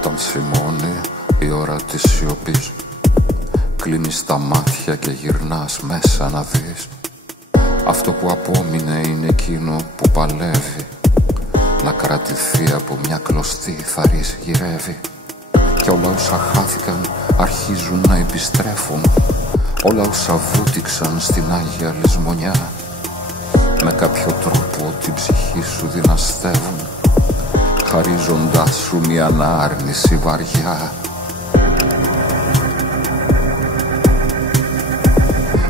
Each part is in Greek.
Όταν σημώνει η ώρα της σιωπής, κλείνεις τα μάτια και γυρνάς μέσα να δεις. Αυτό που απόμεινε είναι εκείνο που παλεύει να κρατηθεί από μια κλωστή θαρής γυρεύει. Και όλα όσα χάθηκαν αρχίζουν να επιστρέφουν, όλα όσα βούτυξαν στην Άγια Λησμονιά με κάποιο τρόπο την ψυχή σου δυναστεύουν, χαρίζοντάς σου μια ανάρνηση βαριά.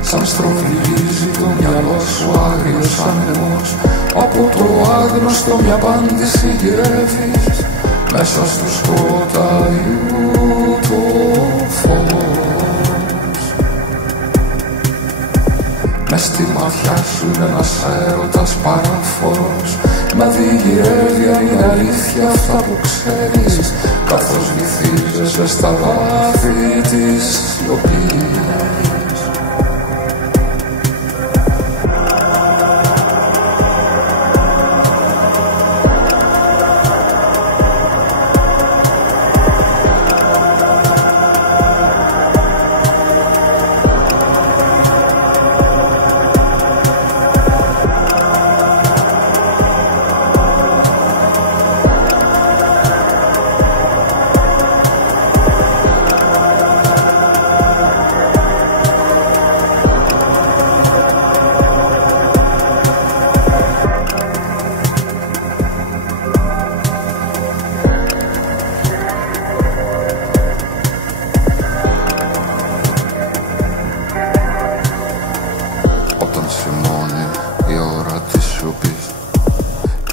Σαν στροβιλίζει το μυαλό σου άγριος άνεμος, από το άγνωστο μια απάντηση γυρεύεις, μέσα στο σκοτάδι το φως. Μες στη ματιά σου είναι ένας έρωτας παράφορος, μα διγυρεύει αν είναι αλήθεια αυτά που ξέρεις, καθώς βυθίζεσαι στα βάθη της σιωπής.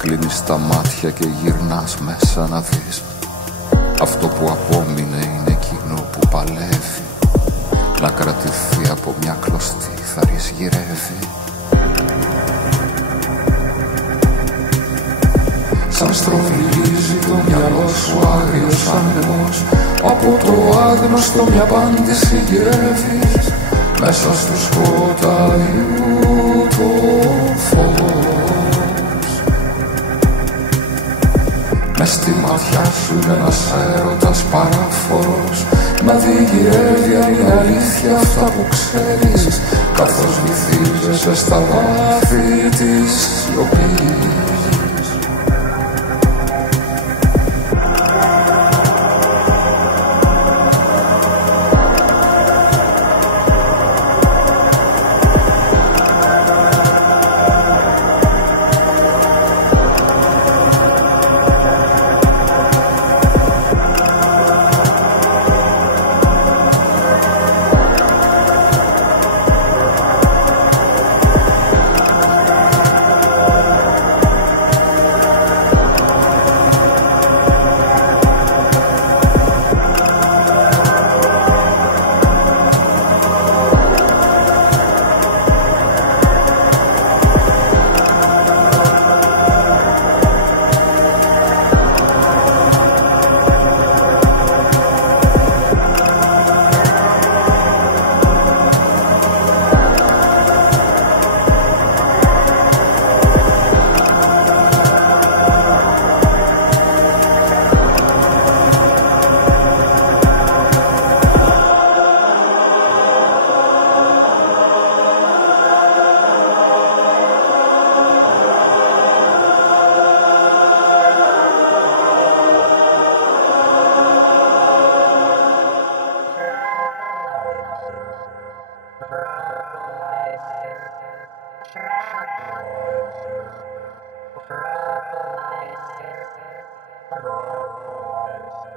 Κλείνεις τα μάτια και γυρνάς μέσα να δεις. Αυτό που απόμεινε είναι εκείνο που παλεύει να κρατηθεί από μια κλωστή θαρής γυρεύει. Σαν στροβιλίζει το μυαλό σου άγριος άνεμος, από το άγνωστο μια απάντηση γυρεύεις, μέσα στο σκοτάδι το φως. Μες στη ματιά σου είναι ένας έρωτας παράφορος, μα διγυρεύει αν είναι αλήθεια αυτά που ξέρεις, καθώς βυθίζεσαι στα βάθη της σιωπής. Thank you.